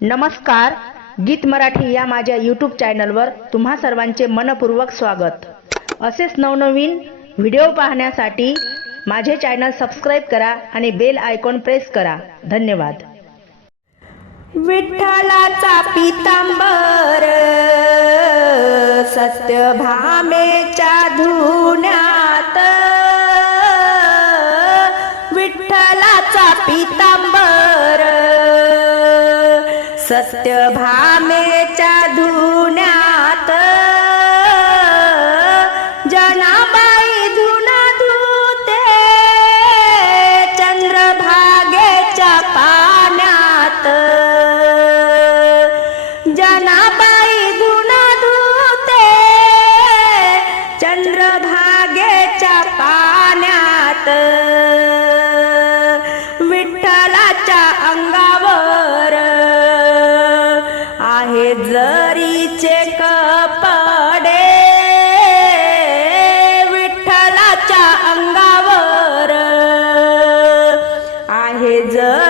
नमस्कार गीत मराठी या माझ्या यूट्यूब चॅनलवर तुम्हा सर्वांचे मनपूर्वक स्वागत. असेच नवनवीन व्हिडिओ पाहण्यासाठी माझे चॅनल सबस्क्राईब करा आणि बेल आयकॉन प्रेस करा. धन्यवाद. विठ्ठलाचा पितांबर सत्यभामेच्या धुण्यात. विठ्ठलाचा पिता सत्यभामेच्या जरीचे कपाडे विठ्ठलाच्या अंगावर आहे जर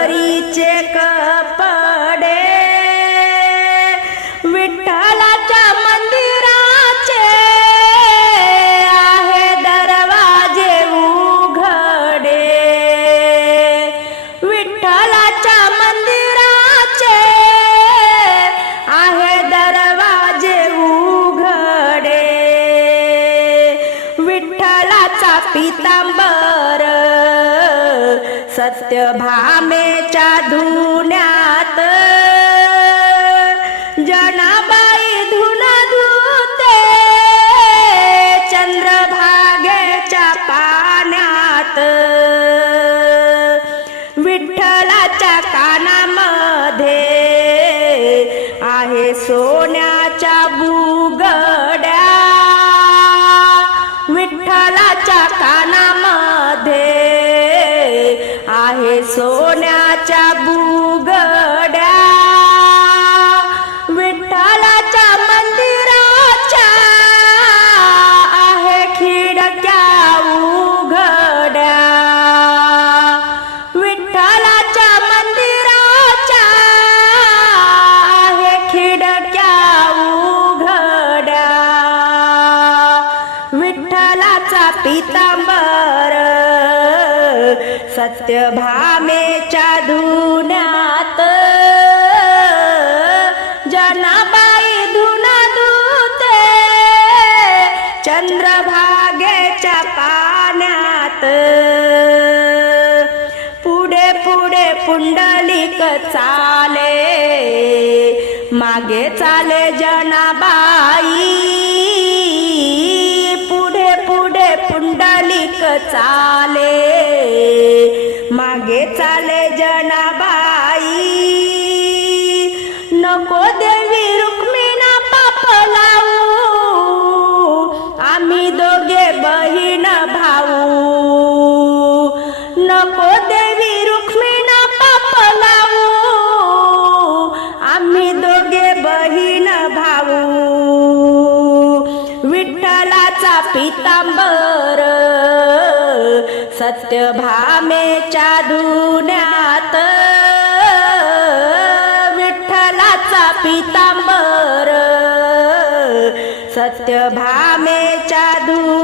विठ्ठलाचा पितांबर सत्यभामेच्या धू विठ्ठलाच्या कानामध्ये आहे सोन्याच्या बू पितांबर सत्यभामेच्या धुण्यात. जनाबाई धुना धुते चंद्रभागेच्या पाण्यात. पुढे पुढे पुंडलिक चाले मागे चाले जनाबाई. मागे चाले जनाबाई. नको देवी रुक्मिणा पाप लावू. आम्ही दोघे बहीण भाऊ. नको देवी रुक्मिणा पाप लावू. आम्ही दोघे बहीण भाऊ. विठ्ठलाचा पितांबर. सत्यभामेच्या धुण्यात विठ्ठलाचा पितांबर. सत्यभामेच्या धुण्यात